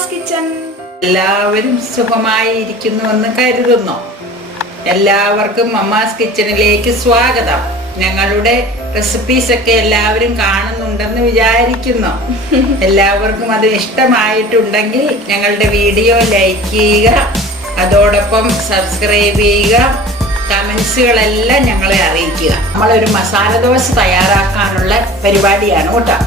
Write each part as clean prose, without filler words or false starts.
Amma's kitchen. എല്ലാവരും സുഖമായിരിക്കുന്നുവെന്ന് കരുതുന്നു. എല്ലാവർക്കും അമ്മാസ് കിച്ചണിലേക്ക് സ്വാഗതം. ഞങ്ങളുടെ റെസിപ്പീസ് ഒക്കെ എല്ലാവരും കാണുന്നുണ്ടെന്ന് വിചാരിക്കുന്നു. എല്ലാവർക്കും അത് ഇഷ്ടമായിട്ടുണ്ടെങ്കിൽ ഞങ്ങളുടെ വീഡിയോ ലൈക്ക് ചെയ്യുക, അതോടൊപ്പം സബ്സ്ക്രൈബ് ചെയ്യുക, കമൻസുകളെല്ലാം ഞങ്ങളെ അറിയിക്കുക. നമ്മളൊരു മസാല ദോശ തയ്യാറാക്കാനുള്ള പരിപാടിയാണ് കേട്ടോ.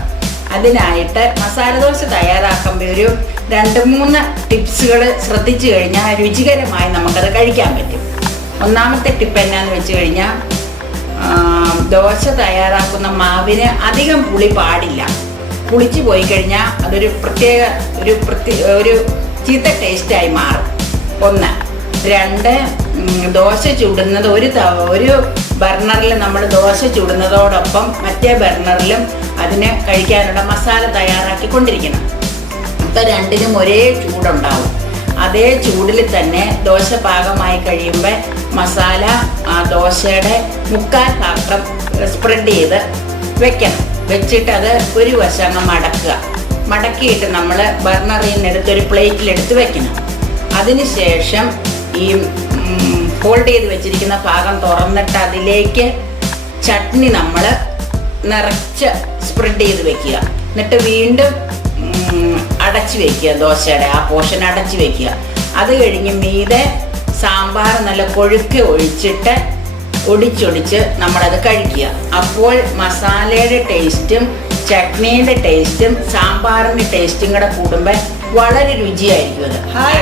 അതിനായിട്ട് മസാല ദോശ തയ്യാറാക്കുമ്പോൾ ഒരു 2-3 ടിപ്സുകൾ ശ്രദ്ധിച്ചു കഴിഞ്ഞാൽ രുചികരമായി നമുക്കത് കഴിക്കാൻ പറ്റും. ഒന്നാമത്തെ ടിപ്പ് എന്നാന്ന് വെച്ച് കഴിഞ്ഞാൽ, ദോശ തയ്യാറാക്കുന്ന മാവിന് അധികം പുളി പാടില്ല. പുളിച്ചു പോയി കഴിഞ്ഞാൽ അതൊരു ഒരു ചീത്ത ടേസ്റ്റായി മാറും. 1. 2, ദോശ ചുടുന്നത് ഒരു ബർണറിൽ നമ്മൾ ദോശ ചുടുന്നതോടൊപ്പം മറ്റേ ബർണറിലും അതിന് കഴിക്കാനുള്ള മസാല തയ്യാറാക്കിക്കൊണ്ടിരിക്കണം. അപ്പം രണ്ടിനും ഒരേ ചൂടുണ്ടാവും. അതേ ചൂടിൽ തന്നെ ദോശ പാകമായി കഴിയുമ്പോൾ മസാല ആ ദോശയുടെ 1/4 പാത്രം സ്പ്രെഡ് ചെയ്ത് വെക്കണം. വെച്ചിട്ട് അത് ഒരു വശം അങ്ങ് മടക്കിയിട്ട് നമ്മൾ ബർണറിൽ നിന്ന് എടുത്തൊരു പ്ലേറ്റിലെടുത്ത് വെക്കണം. അതിനുശേഷം ഈ ഫോൾഡ് ചെയ്ത് വെച്ചിരിക്കുന്ന ഭാഗം തുറന്നിട്ട് അതിലേക്ക് ചട്നി നമ്മൾ നിറച്ച് സ്പ്രെഡ് ചെയ്ത് വെക്കുക. എന്നിട്ട് വീണ്ടും അടച്ചു വെക്കുക. ദോശയുടെ ആ പോർഷൻ അടച്ചു വെക്കുക. അത് കഴിഞ്ഞ് മീതെ സാമ്പാർ നല്ല കൊഴുക്കെ ഒഴിച്ചിട്ട് ഒടിച്ചൊടിച്ച് നമ്മളത് കഴിക്കുക. അപ്പോൾ മസാലയുടെ ടേസ്റ്റും ചട്നിയുടെ ടേസ്റ്റും സാമ്പാറിൻ്റെ ടേസ്റ്റും കൂടെ കൂടുമ്പോൾ വളരെ രുചിയായിരിക്കും. അത്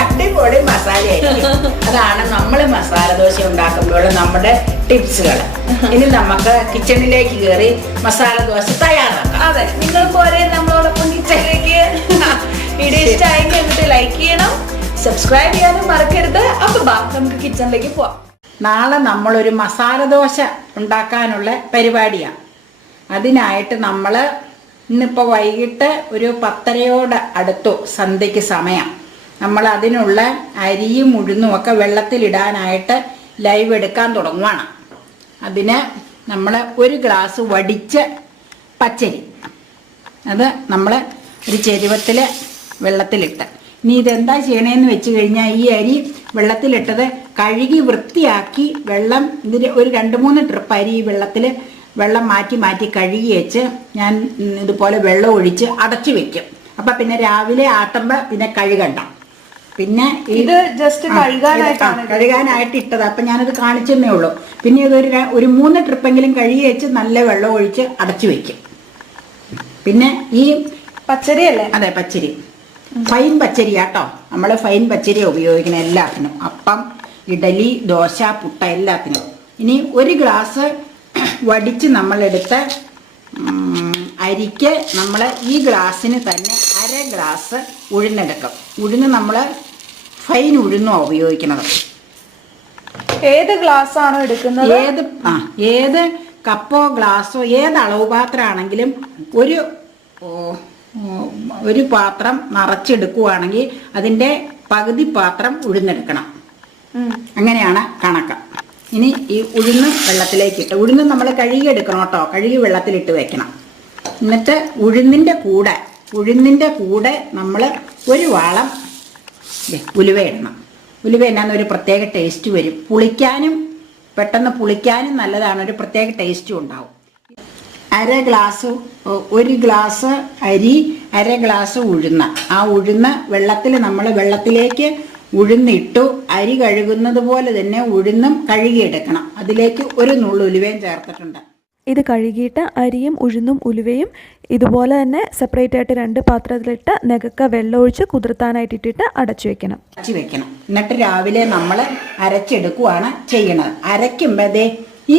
അടിപൊളി മസാലയായിരിക്കും. അതാണ് നമ്മൾ മസാല ദോശ ഉണ്ടാക്കുമ്പോൾ നമ്മുടെ ടിപ്സുകൾ. ഇനി നമുക്ക് കിച്ചണിലേക്ക് കയറി മസാല ദോശ തയ്യാറാക്കാം. അതെ, നിങ്ങൾ പോരെ നമ്മളോടൊപ്പം കിച്ചണിലേക്ക്. വീഡിയോ ഇഷ്ടമായെങ്കിൽ എന്നിട്ട് ലൈക്ക് ചെയ്യണം, സബ്സ്ക്രൈബ് ചെയ്യാനും മറക്കരുത്. അപ്പൊ നമുക്ക് കിച്ചണിലേക്ക് പോവാം. നാളെ നമ്മളൊരു മസാല ദോശ ഉണ്ടാക്കാനുള്ള പരിപാടിയാണ്. അതിനായിട്ട് നമ്മൾ ഇന്നിപ്പോൾ വൈകിട്ട് ഒരു 10:30 അടുത്തു സന്ധ്യയ്ക്ക് സമയം. നമ്മൾ അതിനുള്ള അരിയും ഉഴുന്നും ഒക്കെ വെള്ളത്തിലിടാനായിട്ട് ലൈവ് എടുക്കാൻ തുടങ്ങുവാണ്. അതിന് നമ്മൾ 1 ഗ്ലാസ് വടിച്ച പച്ചരി, അത് നമ്മൾ ഒരു ചെരുവത്തിൽ വെള്ളത്തിലിട്ട്. ഇനി ഇതെന്താ ചെയ്യണേന്ന് വെച്ച് കഴിഞ്ഞാൽ, ഈ അരി വെള്ളത്തിലിട്ടത് കഴുകി വൃത്തിയാക്കി ഇതിന് ഒരു 2-3 ട്രിപ്പ് അരി വെള്ളം മാറ്റി കഴുകി വെച്ച് ഞാൻ ഇതുപോലെ വെള്ളം ഒഴിച്ച് അടച്ചു വെക്കും. അപ്പം പിന്നെ രാവിലെ ആട്ടുമ്പോൾ പിന്നെ കഴുകണ്ട. പിന്നെ ഇത് ജസ്റ്റ് കഴുകാനായിട്ട് ഇട്ടത്. അപ്പം ഞാനത് കാണിച്ചെന്നേ ഉള്ളൂ. പിന്നെ ഇതൊരു 3 ട്രിപ്പെങ്കിലും കഴുകി വെച്ച് നല്ല വെള്ളം ഒഴിച്ച് അടച്ചു വെക്കും. പിന്നെ ഈ പച്ചരി അല്ലേ? അതെ, പച്ചരി ഫൈൻ പച്ചരിയാട്ടോ. നമ്മൾ ഫൈൻ പച്ചരി ഉപയോഗിക്കണം എല്ലാത്തിനും. അപ്പം, ഇഡലി, ദോശ, പുട്ട എല്ലാത്തിനും. ഇനി 1 ഗ്ലാസ് വടിച്ച് നമ്മളെടുത്ത അരിക്ക് നമ്മൾ ഈ ഗ്ലാസ്സിന് തന്നെ 1/2 ഗ്ലാസ് ഉഴുന്നെടുക്കും. ഉഴുന്ന് നമ്മൾ ഫൈൻ ഉഴുന്നോ ഉപയോഗിക്കുന്നത്. ഏത് ഗ്ലാസ് ആണോ എടുക്കുന്നത്? ഏത് കപ്പോ ഗ്ലാസ്സോ ഏത് അളവ് പാത്രമാണെങ്കിലും ഒരു പാത്രം നിറച്ചെടുക്കുവാണെങ്കിൽ അതിൻ്റെ പകുതി പാത്രം ഉഴുന്നെടുക്കണം. അങ്ങനെയാണ് കണക്ക്. ഇനി ഈ ഉഴുന്ന് വെള്ളത്തിലേക്കിട്ട്, ഉഴുന്ന് നമ്മൾ കഴുകിയെടുക്കണം കേട്ടോ. കഴുകി വെള്ളത്തിലിട്ട് വെക്കണം. എന്നിട്ട് ഉഴുന്നിൻ്റെ കൂടെ നമ്മൾ 1 വാളം ഉലുവ ഇടണം. ഉലുവ എന്നാന്ന് ഒരു പ്രത്യേക ടേസ്റ്റ് വരും. പെട്ടെന്ന് പുളിക്കാനും നല്ലതാണ്. ഒരു പ്രത്യേക ടേസ്റ്റും ഉണ്ടാവും. 1/2 ഗ്ലാസ് 1 ഗ്ലാസ് അരി, 1/2 ഗ്ലാസ് ഉഴുന്ന്. ആ ഉഴുന്ന് വെള്ളത്തിലേക്ക് ഉഴുന്നിട്ടു. അരി കഴുകുന്നത് പോലെ തന്നെ ഉഴുന്നും കഴുകിയെടുക്കണം. അതിലേക്ക് 1 നുള്ളു ഉലുവയും ചേർത്തിട്ടുണ്ട്. ഇത് കഴുകിയിട്ട് അരിയും ഉഴുന്നും ഉലുവയും ഇതുപോലെ തന്നെ സെപ്പറേറ്റ് ആയിട്ട് 2 പാത്രത്തിലിട്ട് നെകക്ക വെള്ളം ഒഴിച്ച് കുതിർത്താനായിട്ട് ഇട്ടിട്ട് അടച്ചു വെക്കണം. എന്നിട്ട് രാവിലെ നമ്മൾ അരച്ചെടുക്കുകയാണ് ചെയ്യണത്. അരയ്ക്കുമ്പോൾ ഈ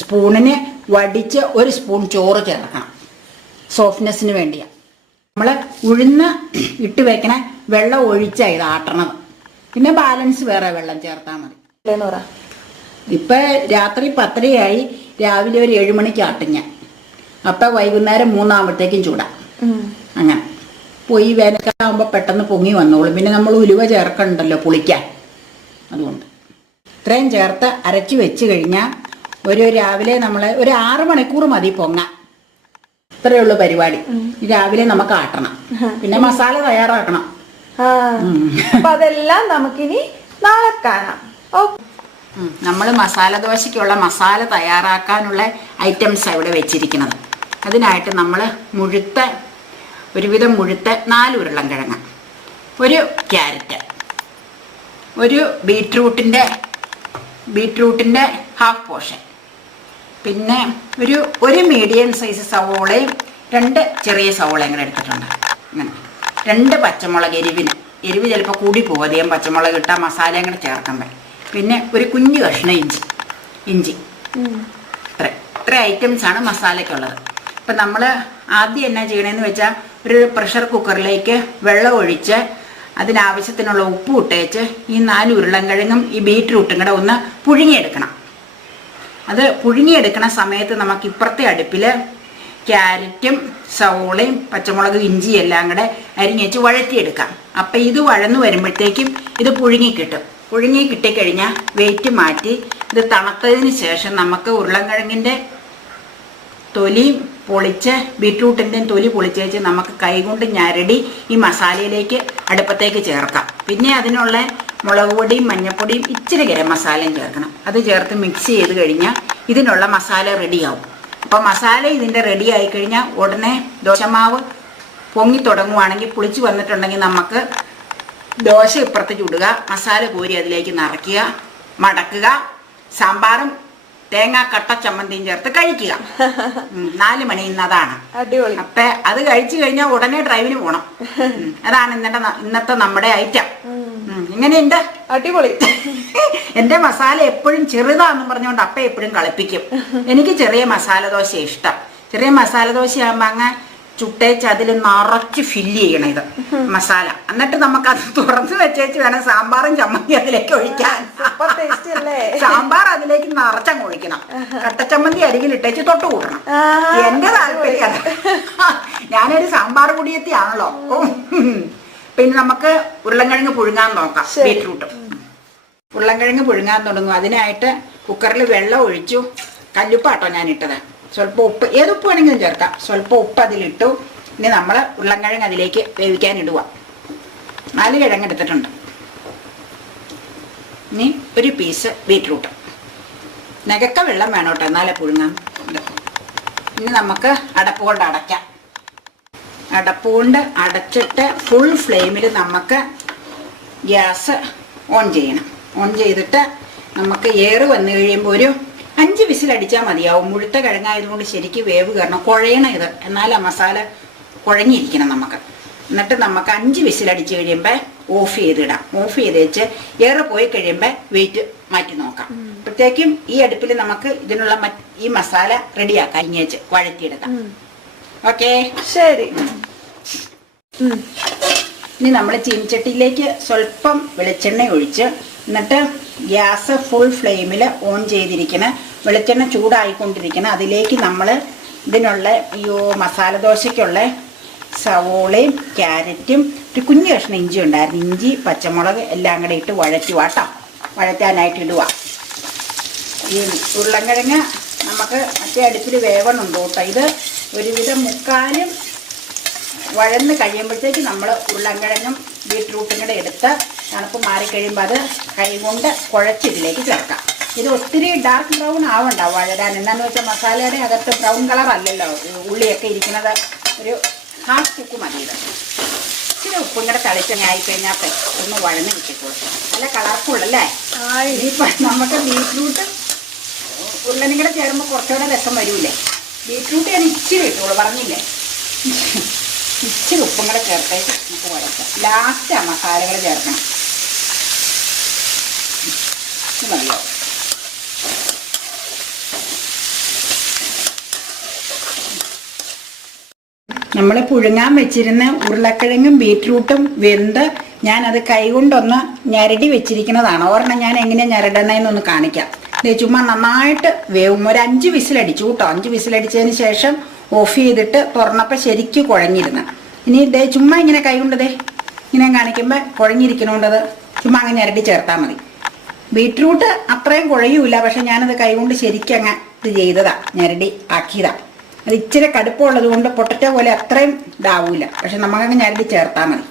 സ്പൂണിന് വടിച്ച് 1 സ്പൂൺ ചോറ് ചേർക്കണം. സോഫ്റ്റ്നെസ്സിന് വേണ്ടിയാണ്. നമ്മൾ ഉഴുന്ന് ഇട്ട് വെക്കണ വെള്ളം ഒഴിച്ചാണ് ഇത് ആട്ടണത്. പിന്നെ ബാലൻസ് വേറെ വെള്ളം ചേർത്താൽ മതി. ഇപ്പം രാത്രി 10:30 രാവിലെ ഒരു 7 മണിക്ക് ആട്ടും ഞാൻ. അപ്പം വൈകുന്നേരം 3 ആകുമ്പോഴത്തേക്കും ചൂടാം. അങ്ങനെ പോയി വേനൽക്കാലാകുമ്പോൾ പെട്ടെന്ന് പൊങ്ങി വന്നോളും. പിന്നെ നമ്മൾ ഉലുവ ചേർക്കണ്ടല്ലോ പുളിക്കാൻ. അതുകൊണ്ട് ഇത്രയും ചേർത്ത് അരച്ച് വെച്ച് കഴിഞ്ഞാൽ രാവിലെ നമ്മൾ ഒരു 6 മണിക്കൂർ മതി പൊങ്ങാൻ. ഇത്രയേ ഉള്ളൂ പരിപാടി. രാവിലെ നമുക്ക് ആട്ടണം, പിന്നെ മസാല തയ്യാറാക്കണം. അപ്പൊ അതെല്ലാം നമുക്കിനി നാളെ കാണാം. നമ്മൾ മസാല ദോശയ്ക്കുള്ള മസാല തയ്യാറാക്കാനുള്ള ഐറ്റംസാണ് ഇവിടെ വെച്ചിരിക്കുന്നത്. അതിനായിട്ട് നമ്മൾ ഒരുവിധം മുഴുത്ത 4 ഉരുളൻകിഴങ്ങ്, ഒരു ക്യാരറ്റ്, ഒരു ബീട്രൂട്ടിൻ്റെ ഹാഫ് പോർഷൻ, പിന്നെ ഒരു മീഡിയം സൈസ് സവോളയും 2 ചെറിയ സവോളയും കൂടെ എടുത്തിട്ടുണ്ട്. അങ്ങനെ 2 പച്ചമുളക്, എരിവ് ചിലപ്പോൾ കൂടി പോകും അധികം പച്ചമുളക് ഇട്ടാൽ മസാലയും കൂടെ ചേർക്കുമ്പോൾ. പിന്നെ ഒരു കുഞ്ഞു കഷ്ണം ഇഞ്ചി. ഇത്ര ഐറ്റംസാണ് മസാലയ്ക്കുള്ളത്. അപ്പം നമ്മൾ ആദ്യം എന്നാ ചെയ്യണമെന്ന് വെച്ചാൽ ഒരു പ്രഷർ കുക്കറിലേക്ക് വെള്ളം ഒഴിച്ച് അതിനാവശ്യത്തിനുള്ള ഉപ്പ് ഇട്ടേച്ച് ഈ 4 ഉരുളൻകിഴങ്ങും ഈ ബീറ്റ്റൂട്ടും കൂടെ ഒന്ന് പുഴുങ്ങിയെടുക്കണം. അത് പുഴുങ്ങിയെടുക്കണ സമയത്ത് നമുക്ക് ഇപ്പുറത്തെ അടുപ്പിൽ ക്യാരറ്റും സവോളയും പച്ചമുളകും ഇഞ്ചിയും എല്ലാം കൂടെ അരിഞ്ഞേച്ച് വഴറ്റിയെടുക്കാം. അപ്പം ഇത് വഴന്നു വരുമ്പോഴത്തേക്കും ഇത് പുഴുങ്ങി കിട്ടിക്കഴിഞ്ഞാൽ വെയിറ്റ് മാറ്റി ഇത് തണുത്തതിന് ശേഷം നമുക്ക് ഉരുളൻകിഴങ്ങിൻ്റെ തൊലിയും പൊളിച്ച് ബീറ്റ്റൂട്ടിൻ്റെയും തൊലി പൊളിച്ചേച്ച് നമുക്ക് കൈകൊണ്ട് ഞരടി ഈ മസാലയിലേക്ക് അടുപ്പത്തേക്ക് ചേർക്കാം. പിന്നെ അതിനുള്ള മുളക് പൊടിയും മഞ്ഞൾപ്പൊടിയും ഇച്ചിരി ഗരം മസാലയും ചേർക്കണം. അത് ചേർത്ത് മിക്സ് ചെയ്ത് കഴിഞ്ഞാൽ ഇതിനുള്ള മസാല റെഡിയാവും. അപ്പോൾ മസാല ഇതിൻ്റെ റെഡി ആയിക്കഴിഞ്ഞാൽ ഉടനെ ദോശമാവ് പൊങ്ങി തുടങ്ങുവാണെങ്കിൽ പുളിച്ച് വന്നിട്ടുണ്ടെങ്കിൽ നമുക്ക് ദോശ ഇപ്പുറത്ത് ചുടുക, മസാല കോരി അതിലേക്ക് നിറയ്ക്കുക, മടക്കുക, സാമ്പാറും തേങ്ങാ കട്ട ചമ്മന്തിയും ചേർത്ത് കഴിക്കുക. 4 മണി ഇന്നതാണ്. അടിപൊളി. അപ്പൊ അത് കഴിച്ചു കഴിഞ്ഞാൽ ഉടനെ ഡ്രൈവിന് പോണം. അതാണ് ഇന്നത്തെ നമ്മുടെ ഐറ്റം. ഇങ്ങനെയുണ്ട്. അടിപൊളി. എന്റെ മസാല എപ്പോഴും ചെറുതാന്നും പറഞ്ഞുകൊണ്ട് അപ്പ എപ്പോഴും കളിപ്പിക്കും. എനിക്ക് ചെറിയ മസാല ദോശ ഇഷ്ടം. ചെറിയ മസാല ദോശ ആകുമ്പോ അങ്ങ് ചുട്ടേച്ച് അതിൽ നിറച്ച് ഫില്ല് ചെയ്യണം ഇത് മസാല. എന്നിട്ട് നമുക്കത് തുറന്ന് വെച്ചേച്ച് വേണം സാമ്പാറും ചമ്മന്തി അതിലേക്ക് ഒഴിക്കാൻ. സാമ്പാർ അതിലേക്ക് നിറച്ചങ്ങ് ഒഴിക്കണം. കട്ടച്ചമ്മന്തി അരികിലിട്ടേച്ച് തൊട്ട് കൂട്ടണം. എന്റെ താല്പര്യം ഞാനൊരു സാമ്പാർ കുടിയെത്തിയാണല്ലോ. പിന്നെ നമുക്ക് ഉരുളൻകിഴങ്ങ് പുഴുങ്ങാൻ നോക്കാം. ബീറ്റ്റൂട്ട് ഉരുളൻകിഴങ്ങ് പുഴുങ്ങാൻ തുടങ്ങും. അതിനായിട്ട് കുക്കറിൽ വെള്ളം ഒഴിച്ചു. കല്ലുപ്പാട്ടോ ഞാൻ ഇട്ടത്. സ്വല്പം ഉപ്പ്, ഏതുപ്പ് വേണമെങ്കിലും ചേർക്കാം. സ്വല്പം ഉപ്പ് അതിലിട്ടു. ഇനി നമ്മൾ ഉരുളൻകിഴങ്ങ് അതിലേക്ക് വേവിക്കാൻ ഇടുക. 4 കിഴങ്ങ് എടുത്തിട്ടുണ്ട്. ഇനി ഒരു പീസ് ബീറ്റ്റൂട്ട്. നകക്ക വെള്ളം വേണം കേട്ടോ, എന്നാലേ പുഴുങ്ങാൻ. ഇനി നമുക്ക് അടപ്പ് കൊണ്ട് അടയ്ക്കാം. അടപ്പ് കൊണ്ട് അടച്ചിട്ട് ഫുൾ ഫ്ലെയിമിൽ നമുക്ക് ഗ്യാസ് ഓൺ ചെയ്യണം. ഓൺ ചെയ്തിട്ട് നമുക്ക് എയർ വന്നു കഴിയുമ്പോൾ ഒരു 5 വിസിലടിച്ചാൽ മതിയാവും. മുഴുത്ത കിഴങ്ങായതുകൊണ്ട് ശരിക്കും വേവ് കയറണം, കുഴയണം ഇത്. എന്നാൽ ആ മസാല കുഴഞ്ഞിരിക്കണം നമുക്ക്. എന്നിട്ട് നമുക്ക് 5 വിസിലടിച്ച് കഴിയുമ്പോൾ ഓഫ് ചെയ്തിടാം. ഓഫ് ചെയ്ത് വെച്ച് എയർ പോയി കഴിയുമ്പോൾ വെയിറ്റ് മാറ്റി നോക്കാം. അപ്പോഴത്തേക്കും ഈ അടുപ്പിൽ നമുക്ക് ഇതിനുള്ള ഈ മസാല റെഡിയാക്കാം. ഇങ്ങേച്ച് വഴറ്റിയെടുക്കാം. ഓക്കെ, ശരി. ഇനി നമ്മൾ ചീനച്ചട്ടിയിലേക്ക് സ്വല്പം വെളിച്ചെണ്ണ ഒഴിച്ച് എന്നിട്ട് ഗ്യാസ് ഫുൾ ഫ്ലെയിമിൽ ഓൺ ചെയ്തിരിക്കുന്ന വെളിച്ചെണ്ണ ചൂടായിക്കൊണ്ടിരിക്കണം. അതിലേക്ക് നമ്മൾ ഇതിനുള്ള മസാല ദോശയ്ക്കുള്ള സവോളയും ക്യാരറ്റും ഒരു കുഞ്ഞു കഷ്ണം ഇഞ്ചി ഉണ്ടായിരുന്നു. ഇഞ്ചി പച്ചമുളക് എല്ലാം കൂടെ ഇട്ട് വഴറ്റാനായിട്ട് ഇടുക. ഈ ഉരുളൻകിഴങ്ങ് നമുക്ക് മറ്റേ അടുപ്പിൽ വേവണുണ്ട് കേട്ടോ. ഇത് ഒരുവിധം മുക്കാലും വഴന്ന് കഴിയുമ്പോഴത്തേക്ക് നമ്മൾ ഉരുളൻകിഴങ്ങും ബീറ്റ്റൂട്ടും കൂടെ എടുത്ത് തണുപ്പ് മാറിക്കഴിയുമ്പോൾ അത് കൈകൊണ്ട് കുഴച്ചിതിലേക്ക് ചേർക്കാം. ഇത് ഒത്തിരി ഡാർക്ക് ബ്രൗൺ ആവണ്ട വഴരാൻ. എന്താണെന്ന് വെച്ചാൽ മസാലയുടെ അകത്ത് ബ്രൗൺ കളർ അല്ലല്ലോ ഉള്ളിയൊക്കെ ഇരിക്കുന്നത്. ഒരു ഹാഫ് കുക്ക് മതി. ഇത് ഇച്ചിരി ഉപ്പും കൂടെ തളിച്ചങ്ങായിക്കഴിഞ്ഞാൽ ഒന്ന് വഴന്ന് കിട്ടിക്കോളും. നല്ല കളർഫുള്ളല്ലേ. ഇനിയിപ്പോൾ നമുക്ക് ബീറ്റ്റൂട്ട് ഉരുളനും കൂടെ ചേരുമ്പോൾ കുറച്ചുകൂടെ രസം വരൂലേ. ബീറ്റ്റൂട്ട് ഞാൻ ഇച്ചിരി ഇട്ടോളൂ, പറഞ്ഞില്ലേ. ഇച്ചിരി ഉപ്പും കൂടെ ചേർത്തേക്ക് നമുക്ക് വഴറ്റാം. ലാസ്റ്റ് ആ മസാലകൾ ചേർക്കണം. ഇത് മതിയോ? നമ്മൾ പുഴുങ്ങാൻ വെച്ചിരുന്ന ഉരുളക്കിഴങ്ങും ബീറ്റ്റൂട്ടും വെന്ത് ഞാനത് കൈകൊണ്ടൊന്ന് ഞരടി വെച്ചിരിക്കുന്നതാണ്. ഒരെണ്ണം ഞാൻ എങ്ങനെയാണ് ഞരടണമെന്നൊന്ന് കാണിക്കാം. ഇത് ചുമ്മാ നന്നായിട്ട് വേവും. ഒരു 5 വിസിലടിച്ചു കേട്ടോ. 5 വിസിലടിച്ചതിന് ശേഷം ഓഫ് ചെയ്തിട്ട് തുറന്നപ്പോൾ ശരിക്കും കുഴഞ്ഞിരുന്നു. ഇനി ഇതേ ചുമ്മാ ഇങ്ങനെ കൈകൊണ്ടതേ ഇങ്ങനെ കാണിക്കുമ്പോൾ കുഴഞ്ഞിരിക്കണോണ്ടത് ചുമ്മാ അങ്ങ് ഞരടി ചേർത്താൽ മതി. ബീറ്റ്റൂട്ട് അത്രയും കുഴയൂല, പക്ഷെ ഞാനത് കൈകൊണ്ട് ശരിക്കും അങ്ങ് ഇത് ചെയ്തതാ, ഞരടി ആക്കിയതാ. അത് ഇച്ചിരി കടുപ്പമുള്ളത് കൊണ്ട് പൊട്ടറ്റോ പോലെ അത്രയും ഇതാവൂല. പക്ഷെ നമുക്കങ്ങ് ഞരടി ചേർത്താൽ മതി.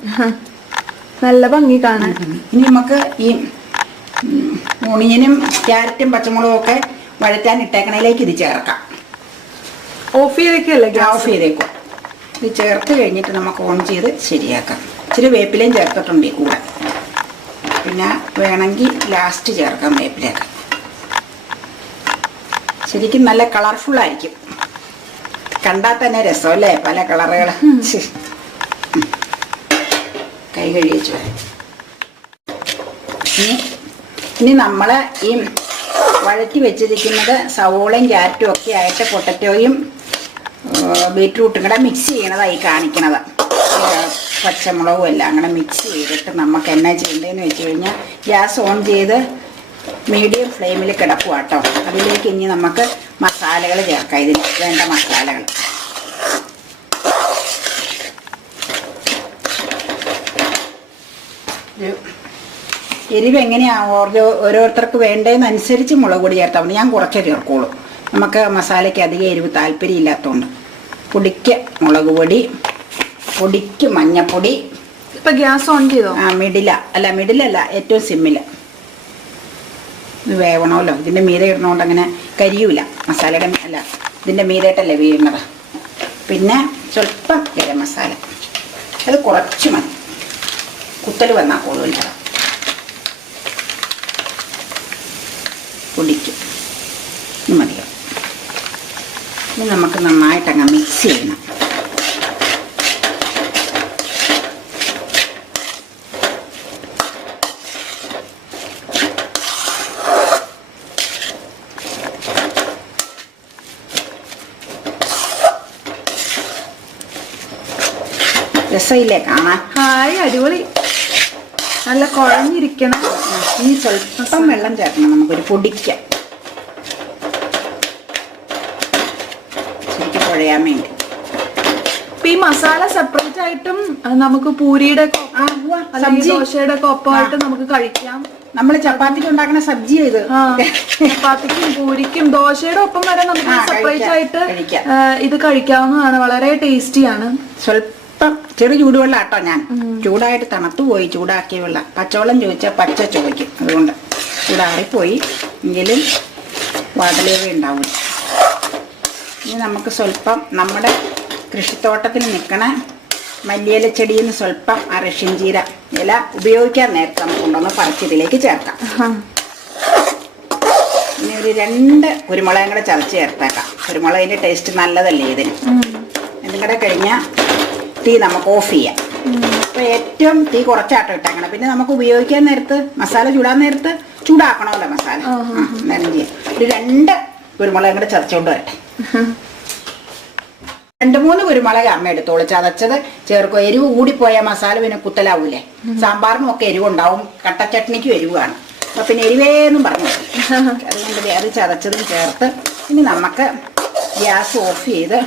നല്ല ഭംഗി കാണാൻ. ഇനി നമുക്ക് ഈ ഓണിയനും ക്യാരറ്റും പച്ചമുളകും ഒക്കെ വഴറ്റാൻ ഇട്ടേക്കണയിലേക്ക് ഇത് ചേർക്കാം. ഓഫ് ചെയ്തേക്കല്ലേ? ഓഫ് ചെയ്തേക്കും. ഇത് ചേർത്ത് കഴിഞ്ഞിട്ട് നമുക്ക് ഓൺ ചെയ്ത് ശരിയാക്കാം. ഇച്ചിരി വേപ്പിലയും ചേർത്തിട്ടുണ്ട് ഈ കൂടെ. പിന്നെ വേണമെങ്കിൽ ലാസ്റ്റ് ചേർക്കാം വേപ്പിലൊക്കെ. ശരിക്കും നല്ല കളർഫുള്ളായിരിക്കും. കണ്ടാൽ തന്നെ രസമല്ലേ, പല കളറുകൾ. കൈ കഴിച്ചു. ഇനി നമ്മൾ ഈ വഴറ്റി വെച്ചിരിക്കുന്നത് സവോളയും ക്യാരറ്റും ഒക്കെ ആയിട്ട് പൊട്ടറ്റോയും ബീറ്റ്റൂട്ടും കൂടെ മിക്സ് ചെയ്യണതായി കാണിക്കണത്. പച്ചമുളകും എല്ലാം കൂടെ മിക്സ് ചെയ്തിട്ട് നമുക്ക് എന്നാ ചെയ്യേണ്ടതെന്ന് വെച്ച് കഴിഞ്ഞാൽ ഗ്യാസ് ഓൺ ചെയ്ത് മീഡിയം ഫ്ലെയിമിൽ കിടക്കുക കേട്ടോ. അതിലേക്ക് ഇനി നമുക്ക് മസാലകൾ ചേർക്കാം. ഇതിന് വേണ്ട മസാലകൾ എരിവ് എങ്ങനെയാണ് ഓരോരുത്തർക്ക് വേണ്ടതെന്നനുസരിച്ച് മുളക് പൊടി ചേർത്താൽ മതി. ഞാൻ കുറച്ചേ ചേർക്കുള്ളൂ. നമുക്ക് മസാലയ്ക്ക് അധികം എരിവ് താല്പര്യമില്ലാത്തതുകൊണ്ട്. പൊടിക്ക് മുളക് പൊടി, പൊടിക്ക് മഞ്ഞപ്പൊടി. ഇപ്പൊ ഗ്യാസ് ഓൺ ചെയ്തോ? മിഡിലല്ല, ഏറ്റവും സിമ്മില്. ഇത് വേവണമല്ലോ. ഇതിൻ്റെ മീതെ ഇടുന്നതുകൊണ്ട് അങ്ങനെ കരിയൂല. മസാലയുടെ അല്ല, ഇതിൻ്റെ മീതായിട്ടല്ലേ വീഴുന്നത്. പിന്നെ സ്വല്പം ഗരം മസാല, അത് കുറച്ച് മതി. കുത്തൽ വന്നാൽ കൊള്ളില്ല. പൊടിക്കും മതിയോ. ഇനി നമുക്ക് നന്നായിട്ടങ്ങ് മിക്സ് ചെയ്യണം. രസമില്ലേ കാണാൻ? ഹായ്, അടിപൊളി. നല്ല കുഴഞ്ഞിരിക്കണം. ഇനി സ്വല്പം വെള്ളം ചേർക്കണം നമുക്കൊരു പൊടിക്ക്, ശരിക്കും കുഴയാൻ വേണ്ടി. ഈ മസാല സെപ്പറേറ്റ് ആയിട്ടും നമുക്ക് പൂരിയുടെ ദോശയുടെ ഒക്കെ ഒപ്പമായിട്ട് നമുക്ക് കഴിക്കാം. നമ്മൾ ചപ്പാത്തിക്ക് ഉണ്ടാക്കുന്ന സബ്ജി ഇത്. ചപ്പാത്തിക്കും പൂരിക്കും ദോശയുടെ ഒപ്പം വരെ നമുക്ക് സെപ്പറേറ്റ് ആയിട്ട് ഇത് കഴിക്കാവുന്നതാണ്. വളരെ ടേസ്റ്റിയാണ്. സ്വല്പം ചെറു ചൂടുവെള്ളം ആട്ടോ. ഞാൻ ചൂടായിട്ട് തണുത്തു പോയി. ചൂടാക്കിയ വെള്ളം. പച്ചവെള്ളം ചോദിച്ചാൽ പച്ച ചോദിക്കും. അതുകൊണ്ട് ചൂടാറിപ്പോയി എങ്കിലും വാടലേവ ഉണ്ടാവില്ല. ഇനി നമുക്ക് സ്വല്പം നമ്മുടെ കൃഷിത്തോട്ടത്തിൽ നിൽക്കണ മല്ലിയില ചെടിയിൽ നിന്ന് സ്വല്പം അരശിൻ ചീര ഇല ഉപയോഗിക്കാൻ നേരത്തെ നമുക്ക് കൊണ്ടുവന്ന് പറിച്ചതിലേക്ക് ചേർക്കാം. ഇനി ഒരു 2 കുരുമുളകും കൂടെ ചതച്ച് ചേർത്തേക്കാം. കുരുമുളകിൻ്റെ ടേസ്റ്റ് നല്ലതല്ലേ ഇതിന്. ഇതും കൂടെ കഴിഞ്ഞാൽ തീ നമുക്ക് ഓഫ് ചെയ്യാം. അപ്പോൾ ഏറ്റവും തീ കുറച്ചാട്ടോ ഇട്ടേക്കണം. പിന്നെ നമുക്ക് ഉപയോഗിക്കാൻ നേരത്ത് മസാല ചൂടാൻ നേരത്ത് ചൂടാക്കണമല്ലോ മസാല. എന്തായാലും ചെയ്യാം. ഒരു 2 കുരുമുളകും കൂടെ ചതച്ചുകൊണ്ട് വരട്ടെ. 2-3 കുരുമുളക് അമ്മ എടുത്തോളൂ. ചതച്ചത് ചേർക്കും. എരിവ് കൂടിപ്പോയ മസാല പിന്നെ കുത്തലാവൂലേ. സാമ്പാറിനും ഒക്കെ എരിവുണ്ടാവും, കട്ടച്ചട്നിക്കും എരിവാണ്. അപ്പൊ പിന്നെ എരിവേന്നും പറഞ്ഞു. അതുകൊണ്ട് അത് ചതച്ചതും ചേർത്ത് ഇനി നമുക്ക് ഗ്യാസ് ഓഫ് ചെയ്ത്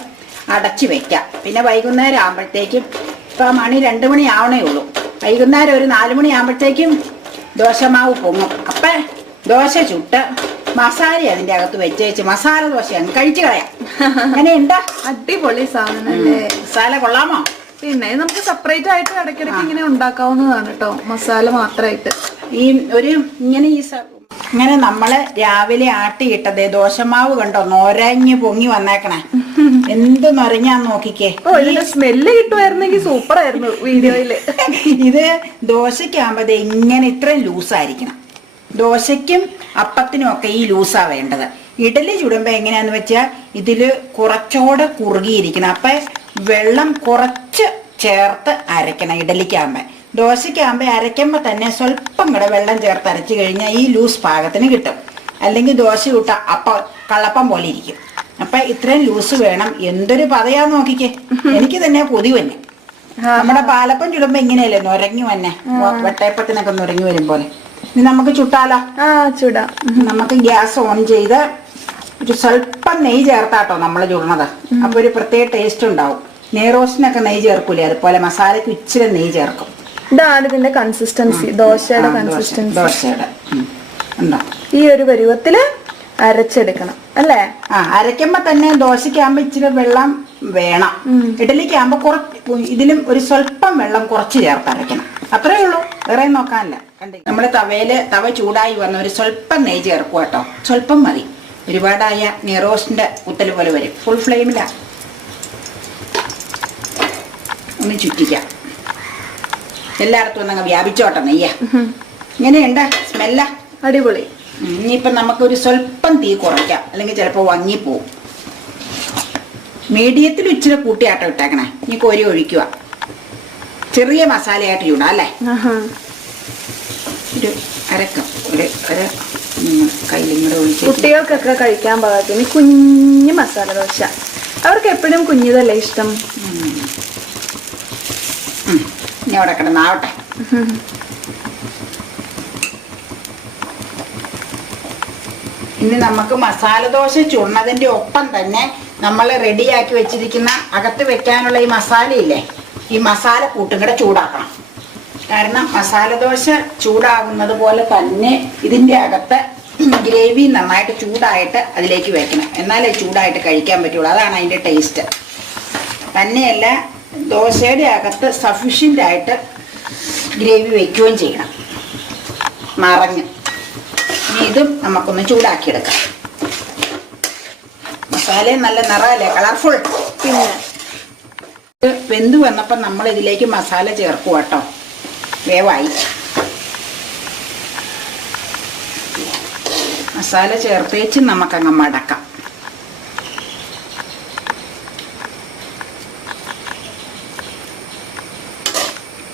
അടച്ചു വെക്കാം. പിന്നെ വൈകുന്നേരം ആകുമ്പോഴത്തേക്കും, ഇപ്പൊ മണി 2 മണി ആവണേ ഉള്ളൂ. വൈകുന്നേരം ഒരു 4 മണി ആകുമ്പോഴത്തേക്കും ദോശമാവ് പൊങ്ങും. അപ്പം ദോശ ചുട്ട് മസാല അതിൻ്റെ അകത്ത് വെച്ച് മസാല ദോശ അങ്ങ് കഴിച്ചു കളയാം. അങ്ങനെയുണ്ടോ? അടിപൊളി സാധനല്ലേ. മസാല കൊള്ളാമോ? പിന്നെ നമുക്ക് സെപ്പറേറ്റ് ആയിട്ട് ഇടയ്ക്കിടയ്ക്ക് ഇങ്ങനെ ഉണ്ടാക്കാവുന്നതാണ് കേട്ടോ, മസാല മാത്രമായിട്ട്. ഈ ഒരു ഇങ്ങനെ നമ്മള് രാവിലെ ആട്ടിയിട്ടതേ ദോശമാവ് കണ്ടോ നൊരഞ്ഞ് പൊങ്ങി വന്നേക്കണേ. എന്ത് നൊരഞ്ഞാന്ന് നോക്കിക്കേ. സ്മെല്ല് കിട്ടുമായിരുന്നെങ്കിൽ സൂപ്പർ ആയിരുന്നു വീഡിയോയില്. ഇത് ദോശയ്ക്കാകുമ്പോ ഇങ്ങനെ ഇത്രയും ലൂസായിരിക്കണം. ദോശയ്ക്കും അപ്പത്തിനും ഒക്കെ ഈ ലൂസാ വേണ്ടത്. ഇഡലി ചുടുമ്പോ എങ്ങനെയാന്ന് വെച്ചാൽ ഇതില് കുറച്ചോടെ കുറുകിയിരിക്കണം. അപ്പൊ വെള്ളം കുറച്ച് ചേർത്ത് അരക്കണം ഇഡലിക്കാകുമ്പോ. ദോശയ്ക്കാകുമ്പോ അരയ്ക്കുമ്പോ തന്നെ സ്വല്പം കൂടെ വെള്ളം ചേർത്ത് അരച്ചു കഴിഞ്ഞാൽ ഈ ലൂസ് പാകത്തിന് കിട്ടും. അല്ലെങ്കിൽ ദോശ ചുട്ട കള്ളപ്പം പോലെ ഇരിക്കും. അപ്പൊ ഇത്രയും ലൂസ് വേണം. എന്തൊരു പതയാന്ന് നോക്കിക്കേ. എനിക്ക് തന്നെ കൊതി തന്നെ. നമ്മുടെ പാലപ്പം ചുടുമ്പോ ഇങ്ങനെയല്ലേ നൊരങ്ങി വന്നെ, വെട്ടയപ്പത്തിനൊക്കെ നൊരങ്ങി വരും പോലെ. ഇനി നമുക്ക് ചുട്ടാലോ? ചുടാം. നമുക്ക് ഗ്യാസ് ഓൺ ചെയ്ത് ഒരു സ്വല്പം നെയ്യ് ചേർത്താട്ടോ നമ്മൾ ചുടുന്നത്. അപ്പൊ ഒരു പ്രത്യേക ടേസ്റ്റ് ഉണ്ടാവും. നെയ്റോസ്റ്റിനൊക്കെ നെയ്യ് ചേർക്കൂലേ, അതുപോലെ മസാലയ്ക്ക് ഇച്ചിരി നെയ്യ് ചേർക്കും. ഇതാണ് ഇതിന്റെ കൺസിസ്റ്റൻസി, ദോശയുടെ കൺസിസ്റ്റൻസി. ദോശയുടെ ഉണ്ടോ? ഈ ഒരു പരുവത്തില് അരച്ചെടുക്കണം. അല്ലേ? അരയ്ക്കുമ്പോ തന്നെ ദോശയ്ക്കാകുമ്പോ ഇച്ചിരി വെള്ളം വേണം. ഇഡലിക്കാകുമ്പോ ഇതിലും ഒരു സ്വല്പം വെള്ളം കുറച്ച് ചേർത്ത് അരയ്ക്കണം. അത്രേ ഉള്ളൂ, വേറെ നോക്കാനില്ല. നമ്മുടെ തവ ചൂടായി വന്ന ഒരു സ്വല്പം നെയ്യ് ചേർക്കുക കേട്ടോ. സ്വല്പം മതി, ഒരുപാടായ നെയ്റോസ്റ്റിന്റെ കുത്തൽ പോലെ വരും. ഫുൾ ഫ്ലെയിമിലാ ഒന്ന് ചുറ്റിക്കാം. എല്ലായിടത്തും ഒന്നങ്ങ് വ്യാപിച്ചോട്ടെ നെയ്യ. ഇങ്ങനെയുണ്ട് സ്മെല്ല? അടിപൊളി. ഇനിയിപ്പൊ നമുക്കൊരു സ്വല്പം തീ കുറയ്ക്കാം, അല്ലെങ്കിൽ ചിലപ്പോൾ വങ്ങിപ്പോവും. മീഡിയത്തിൽ ഇച്ചിരി കൂട്ടിയാട്ടോ ഇട്ടേക്കണേ. ഇനി കോരി ഒഴിക്കുക. ചെറിയ മസാലയായിട്ട് ചൂടാ അല്ലേ? ഒരു അരക്കം കയ്യിലിങ്ങടെ ഒഴിച്ച് കുട്ടികൾക്കൊക്കെ കഴിക്കാൻ പാകത്തിന് കുഞ്ഞു മസാല ദോശ. അവർക്ക് എപ്പോഴും കുഞ്ഞിതല്ലേ ഇഷ്ടം. ഇനി അവിടെ കിടന്നാവട്ടെ. ഇനി നമുക്ക് മസാല ദോശ ചുടുന്നതിൻ്റെ ഒപ്പം തന്നെ നമ്മൾ റെഡിയാക്കി വെച്ചിരിക്കുന്ന അകത്ത് വെക്കാനുള്ള ഈ മസാലയില്ലേ, ഈ മസാല കൂട്ടും കൂടെ ചൂടാക്കണം. കാരണം മസാല ദോശ ചൂടാകുന്നത് പോലെ തന്നെ ഇതിൻ്റെ അകത്ത് ഗ്രേവി നന്നായിട്ട് ചൂടായിട്ട് അതിലേക്ക് വെക്കണം. എന്നാലേ ചൂടായിട്ട് കഴിക്കാൻ പറ്റുള്ളൂ. അതാണ് അതിൻ്റെ ടേസ്റ്റ്. തന്നെയല്ല, ദോശയുടെ അകത്ത് സഫീഷ്യൻ്റ് ആയിട്ട് ഗ്രേവി വയ്ക്കുകയും ചെയ്യണം, മറഞ്ഞ്. ഇനി ഇതും നമുക്കൊന്ന് ചൂടാക്കിയെടുക്കാം. മസാലയും നല്ല നിറമല്ലേ, കളർഫുൾ. പിന്നെ വെന്ത് വന്നപ്പോൾ നമ്മൾ ഇതിലേക്ക് മസാല ചേർക്കുക കേട്ടോ. വേവായി മസാല ചേർത്തേച്ച് നമുക്കങ്ങ് മടക്കാം.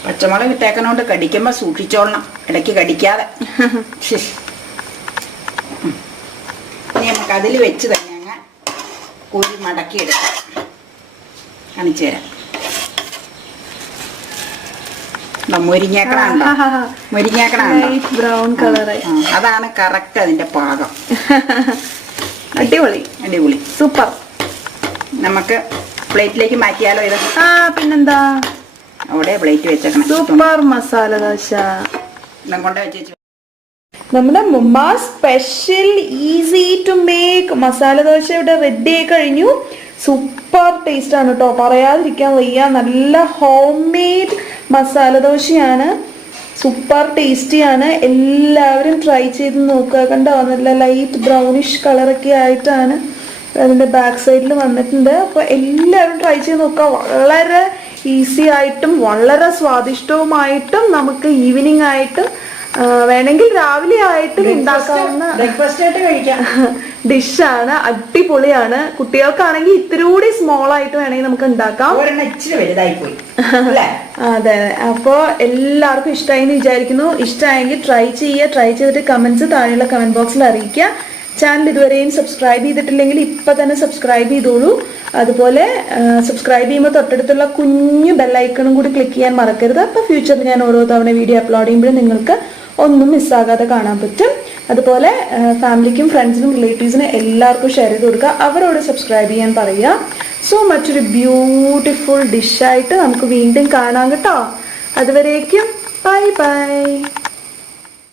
പച്ചമുളക് ഇട്ടേക്കണോണ്ട് കടിക്കുമ്പോൾ സൂക്ഷിച്ചോളണം, ഇടയ്ക്ക് കടിക്കാതെ. ഇനി നമുക്ക് അതിൽ വെച്ച് തന്നെ അങ്ങ് കോരി മടക്കിയെടുക്കാം. കാണിച്ചു തരാം. ബ്രൗൺ കളർ, അതാണ് കറക്റ്റ് അതിന്റെ പാകം. അടിപൊളി അടിപൊളി, സൂപ്പർ. നമുക്ക് പ്ലേറ്റിലേക്ക് മാറ്റിയാലോ? ഇത് പിന്നെന്താ, അവിടെ പ്ലേറ്റ് വെച്ചേക്കണം. സൂപ്പർ മസാല ദോശ കൊണ്ട് വെച്ചു. നമ്മുടെ മുമ്മ special easy to make masala dosa ഇവിടെ റെഡി ആയി കഴിഞ്ഞു. സൂപ്പർ ടേസ്റ്റ് ആണ് കേട്ടോ, പറയാതിരിക്കാൻ വയ്യ. നല്ല ഹോം മെയ്ഡ് മസാല ദോശയാണ്, സൂപ്പർ ടേസ്റ്റിയാണ്. എല്ലാവരും ട്രൈ ചെയ്ത് നോക്കുക. കണ്ടോ, നല്ല ലൈറ്റ് ബ്രൗണിഷ് കളറൊക്കെ ആയിട്ടാണ് അതിൻ്റെ ബാക്ക് സൈഡിൽ വന്നിട്ടുണ്ട്. അപ്പോൾ എല്ലാവരും ട്രൈ ചെയ്ത് നോക്കുക. വളരെ ഈസി ആയിട്ടും വളരെ സ്വാദിഷ്ടവുമായിട്ടും നമുക്ക് ഈവനിങ് ആയിട്ടും വേണമെങ്കിൽ രാവിലെ ആയിട്ടും ഉണ്ടാക്കാവുന്ന ബ്രേക്ക്ഫാസ്റ്റ് ആയിട്ട് കഴിക്കാം ഡിഷാണ്. അടിപൊളിയാണ്. കുട്ടികൾക്കാണെങ്കിൽ ഇത്തിരി കൂടി സ്മോൾ ആയിട്ട് വേണമെങ്കിൽ നമുക്ക് ഉണ്ടാക്കാം. ഇച്ചിരി വലുതായി പോയി. അതെ, അപ്പോൾ എല്ലാവർക്കും ഇഷ്ടമായി എന്ന് വിചാരിക്കുന്നു. ഇഷ്ടമായെങ്കിൽ ട്രൈ ചെയ്യുക. ട്രൈ ചെയ്തിട്ട് കമന്റ്സ് താഴെയുള്ള കമന്റ് ബോക്സിൽ അറിയിക്കുക. ചാനൽ ഇതുവരെയും സബ്സ്ക്രൈബ് ചെയ്തിട്ടില്ലെങ്കിൽ ഇപ്പം തന്നെ സബ്സ്ക്രൈബ് ചെയ്തോളൂ. അതുപോലെ സബ്സ്ക്രൈബ് ചെയ്യുമ്പോൾ തൊട്ടടുത്തുള്ള കുഞ്ഞു ബെല്ലൈക്കണും കൂടി ക്ലിക്ക് ചെയ്യാൻ മറക്കരുത്. അപ്പോൾ ഫ്യൂച്ചറിൽ ഞാൻ ഓരോ തവണ വീഡിയോ അപ്ലോഡ് ചെയ്യുമ്പോഴും നിങ്ങൾക്ക് ഒന്നും മിസ്സാകാതെ കാണാൻ പറ്റും. അതുപോലെ ഫാമിലിക്കും ഫ്രണ്ട്സിനും റിലേറ്റീവ്സിനും എല്ലാവർക്കും ഷെയർ ചെയ്ത് കൊടുക്കുക. അവരോട് സബ്സ്ക്രൈബ് ചെയ്യാൻ പറയുക. സോ മറ്റൊരു ബ്യൂട്ടിഫുൾ ഡിഷായിട്ട് നമുക്ക് വീണ്ടും കാണാം കേട്ടോ. അതുവരേക്കും ബൈ ബൈ.